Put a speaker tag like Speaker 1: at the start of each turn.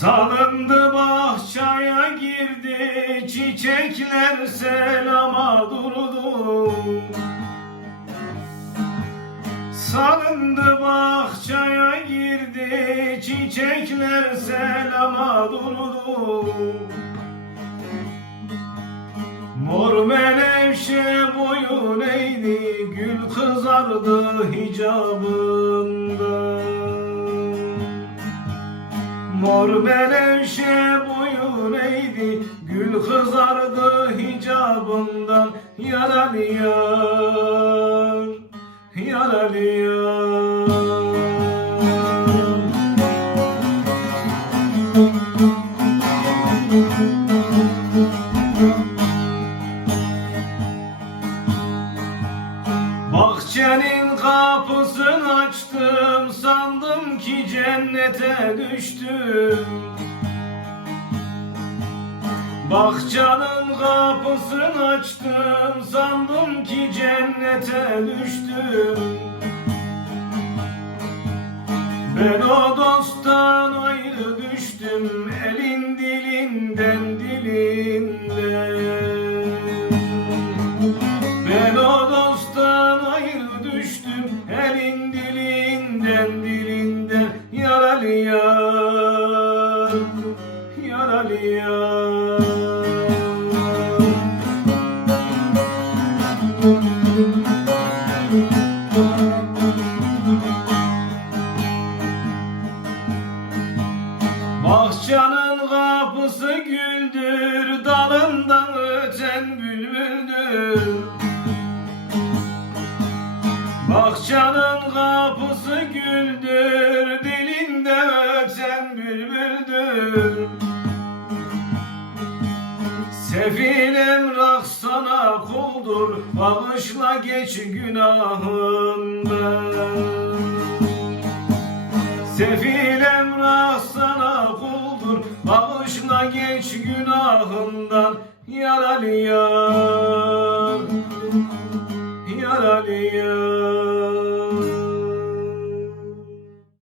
Speaker 1: Salındı bahçeye girdi çiçekler selama durdu. Salındı bahçeye girdi çiçekler selama durdu. Mor menevşe boyun eğdi gül kızardı hicabında Mor menevşe boyun eğdi Gül kızardı hicabından Yaralı yar Yaralı yar kapısını açtım sandım ki cennete düştüm. Bahçenin kapısını açtım sandım ki cennete düştüm. Ben o dosttan ayrı düştüm elin dilinden dilinden düştüm Elin dilinden dilinden Yaralı yar Yaralı yar Bahçanın kapısı güldür Dalından öten bülbüldür Bahçanın kapısı güldür Dilinde öten bülbüldür. Sefilem raksana kuldur Bağışla geç günahından Sefilem raksana kuldur Bağışla geç günahından Yaralı yar Yaralı yar